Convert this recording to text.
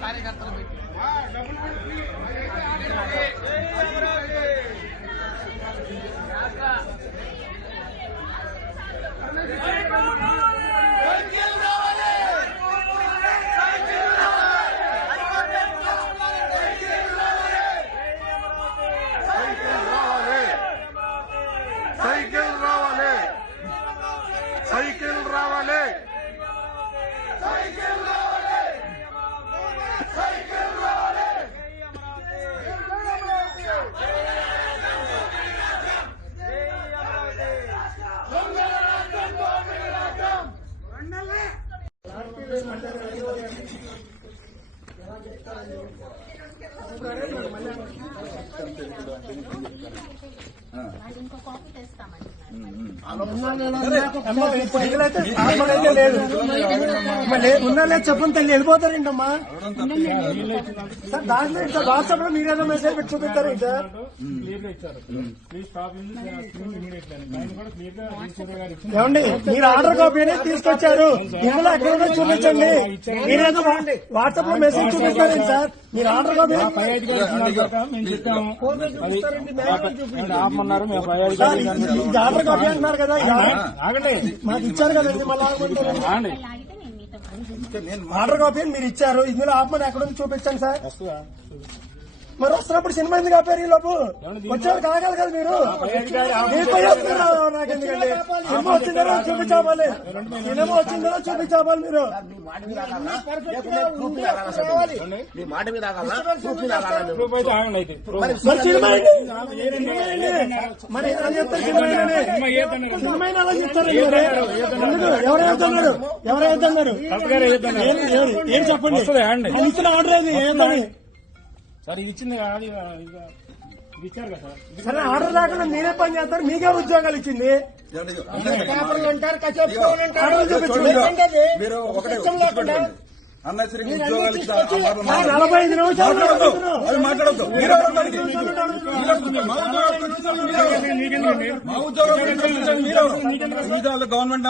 కార్యకర్తలు పెట్టి. సైకిల్ రా ఇంకో కాపీ తెస్తామంటున్నారు అమ్మా, మరి ఉన్నా లేదు చెప్పండి తల్లి వెళ్ళిపోతారేంటమ్మా సార్ దాంట్లో ఇంకా వాట్సాప్లో మీరేదో మెసేజ్ పెట్టి చూపిస్తారు ఇంకా ఏమండి మీరు ఆర్డర్ కాపీ అనేది తీసుకొచ్చారు ఇందులో ఎక్కడ చూపించండి మీరేదో వాట్సాప్లో మెసేజ్ చూపిస్తారు సార్ మీరు ఆర్డర్ కాపీ ఇది ఆర్డర్ కాపీ అంటున్నారు కదా మాకు ఇచ్చారు కదండి మళ్ళీ ఆర్డర్ కాపీ అని మీరు ఇచ్చారు. ఇందులో ఆపమని ఎక్కడ చూపించండి సార్? మరి వస్తున్నప్పుడు సినిమా ఎందుకు ఆపారు ఈ లోపు? వచ్చారు కాగాలి కదా మీరు. పై వస్తున్నారు. నాకు ఎందుకండి? సినిమా సినిమా వచ్చిందో చూపించాలి మీరు. మాట మీద మరి సినిమా? సినిమా? మరి ఎలా చెప్తారు సినిమా? సినిమా చెప్తారు? ఎవరు వేద్దన్నారు ఎవరు ఏదన్నారు? ఏం- చెప్పండి? ఆర్డర్ ఏది ఏంటని సార్ ఇది ఇచ్చింది ఇది ఇచ్చారు కదా సార్ ఆర్డర్ లేకుండా మీరే పని చేస్తారు మీకే ఉద్యోగాలు ఇచ్చింది మీరు ఒకటే. అన్నసరి ఉద్యోగాలు. నలభై ఐదు నిమిషాలు మాట్లాడద్దు? మా ఉద్యోగాలు? గవర్నమెంట్